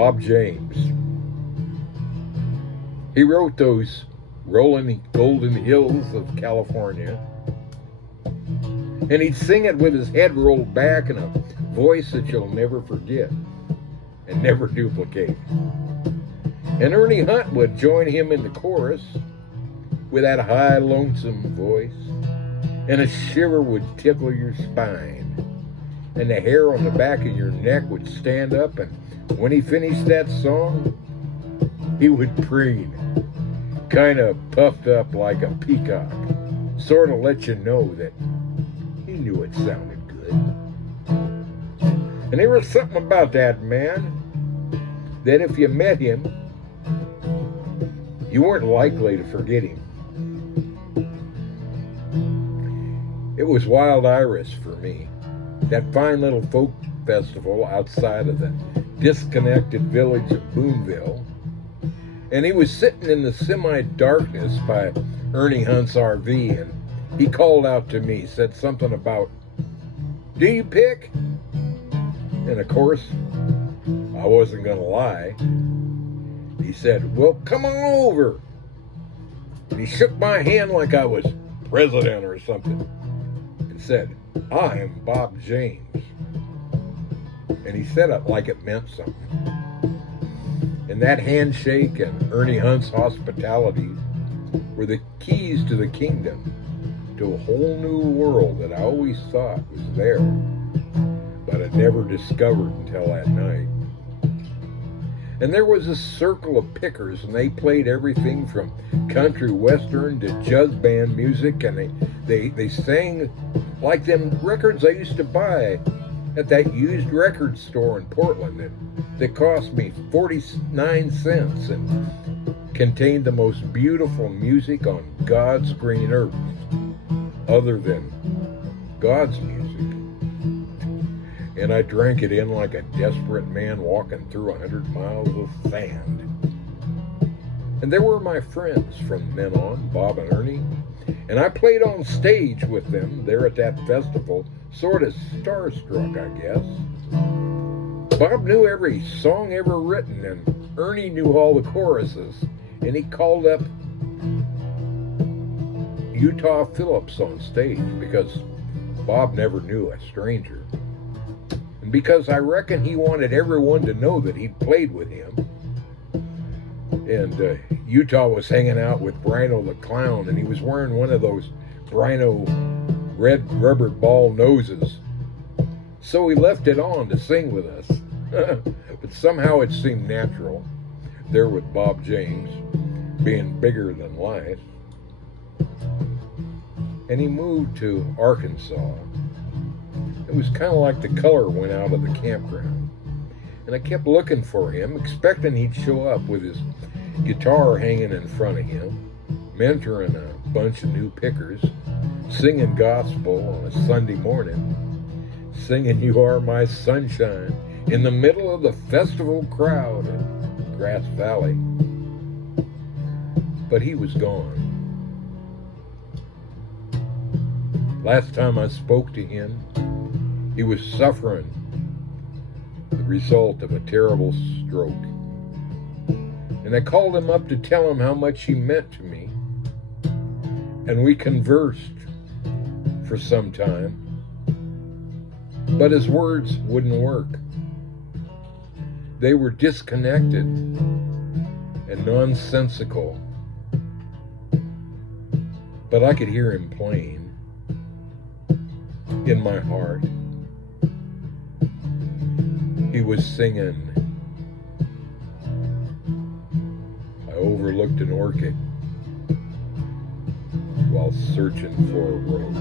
Bob James. He wrote those rolling golden hills of California, and he'd sing it with his head rolled back in a voice that you'll never forget and never duplicate. And Ernie Hunt would join him in the chorus with that high, lonesome voice, and a shiver would tickle your spine, and the hair on the back of your neck would stand up, and when he finished that song, he would preen, kind of puffed up like a peacock, sort of let you know that he knew it sounded good. And there was something about that man that if you met him, you weren't likely to forget him. It was Wild Iris for me, that fine little folk festival outside of the disconnected village of Boonville. And he was sitting in the semi-darkness by Ernie Hunt's RV, and he called out to me, said something about, "Do you pick?" And of course, I wasn't going to lie. He said, "Well, come on over." And he shook my hand like I was president or something and said, "I am Bob James." And he said it like it meant something. And that handshake and Ernie Hunt's hospitality were the keys to the kingdom, to a whole new world that I always thought was there, but I never discovered until that night. And there was a circle of pickers, and they played everything from country western to jazz band music, and they sang like them records I used to buy at that used record store in Portland that cost me 49 cents and contained the most beautiful music on God's green earth, other than God's music. And I drank it in like a desperate man walking through 100 miles of sand. And there were my friends from then on, Bob and Ernie, and I played on stage with them there at that festival, sort of starstruck, I guess. Bob knew every song ever written, and Ernie knew all the choruses, and he called up Utah Phillips on stage because Bob never knew a stranger. And because I reckon he wanted everyone to know that he'd played with him. And Utah was hanging out with Brino the Clown, and he was wearing one of those Brino red rubber ball noses. So he left it on to sing with us. But somehow it seemed natural, there with Bob James, being bigger than life. And he moved to Arkansas. It was kind of like the color went out of the campground. And I kept looking for him, expecting he'd show up with his guitar hanging in front of him, mentoring a bunch of new pickers, singing gospel on a Sunday morning, singing "You Are My Sunshine" in the middle of the festival crowd in Grass Valley. But he was gone. Last time I spoke to him, he was suffering the result of a terrible stroke. And I called him up to tell him how much he meant to me. And we conversed for some time. But his words wouldn't work. They were disconnected and nonsensical. But I could hear him plain in my heart. He was singing, "I overlooked an orchid while searching for a rose."